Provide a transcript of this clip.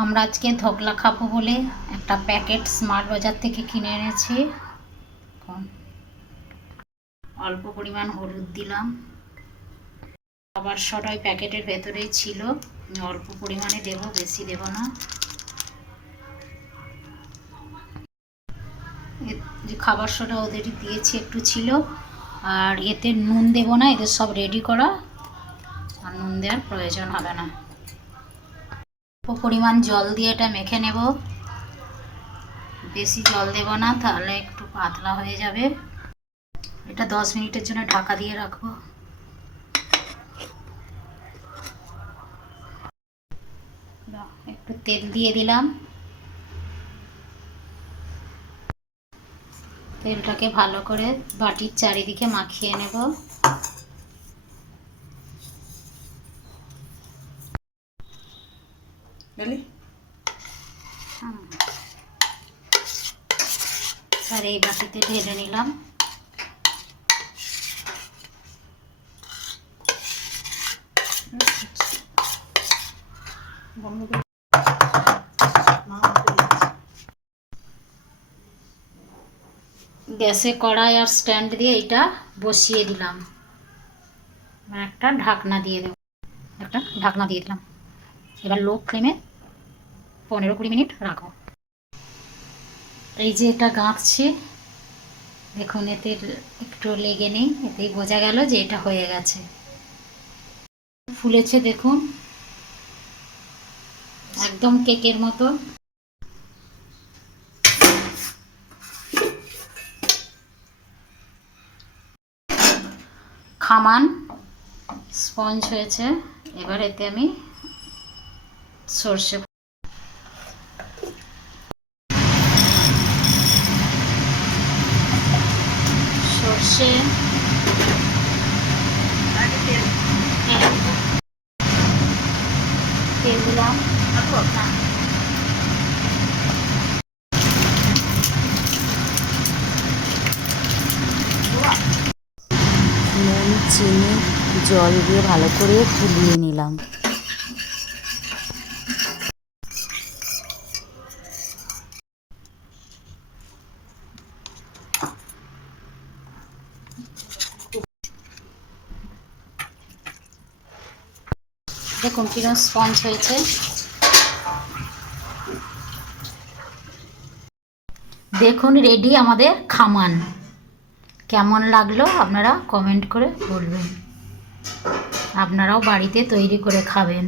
আমরা আজকে ধোকলা খাবো বলে একটা প্যাকেট স্মার্ট বাজার থেকে কিনে এনেছি। অল্প পরিমাণ হলুদ দিলাম, খাবার সোডা ওই প্যাকেটের ভেতরেই ছিল, অল্প পরিমাণে দেব, বেশি দেব না। যে খাবার সোডা ওদেরই দিয়েছি একটু ছিল, আর এতে নুন দেব না, এদের সব রেডি করা, আর নুন দেওয়ার প্রয়োজন হবে না। অল্প পরিমাণ জল দিয়ে এটা মেখে নেব, বেশি জল দেব না, তাহলে একটু পাতলা হয়ে যাবে। এটা 10 মিনিটের জন্য ঢাকা দিয়ে রাখবো। একটু তেল দিয়ে দিলাম, তেলটাকে ভালো করে বাটির চারিদিকে মাখিয়ে নেব। আর এই বাটিতে ঢেলে নিলাম। গ্যাসে কড়াই আর স্ট্যান্ড দিয়ে এটা বসিয়ে দিলাম, একটা ঢাকনা দিয়ে দেব, একটা ঢাকনা দিয়ে দিলাম। এবার লো ফ্লেমে 15-20 মিনিট রাখো। এই যে এটা গাঁথছি, দেখুন এতে একটু লেগে নেই, এতেই বোঝা গেল যে এটা হয়ে গেছে। ফুলেছে দেখুন, একদম কেকের মতো। খামান স্পঞ্জ হয়েছে। এবার এতে আমি সর্ষে তেল দিলাম, নুন, চিনি, জল দিয়ে ভালো করে ফুলিয়ে নিলাম। দেখুন কিরকম স্পঞ্জ হয়েছে। দেখুন রেডি আমাদের খামান। কেমন লাগলো আপনারা কমেন্ট করে বলবেন, আপনারাও বাড়িতে তৈরি করে খাবেন।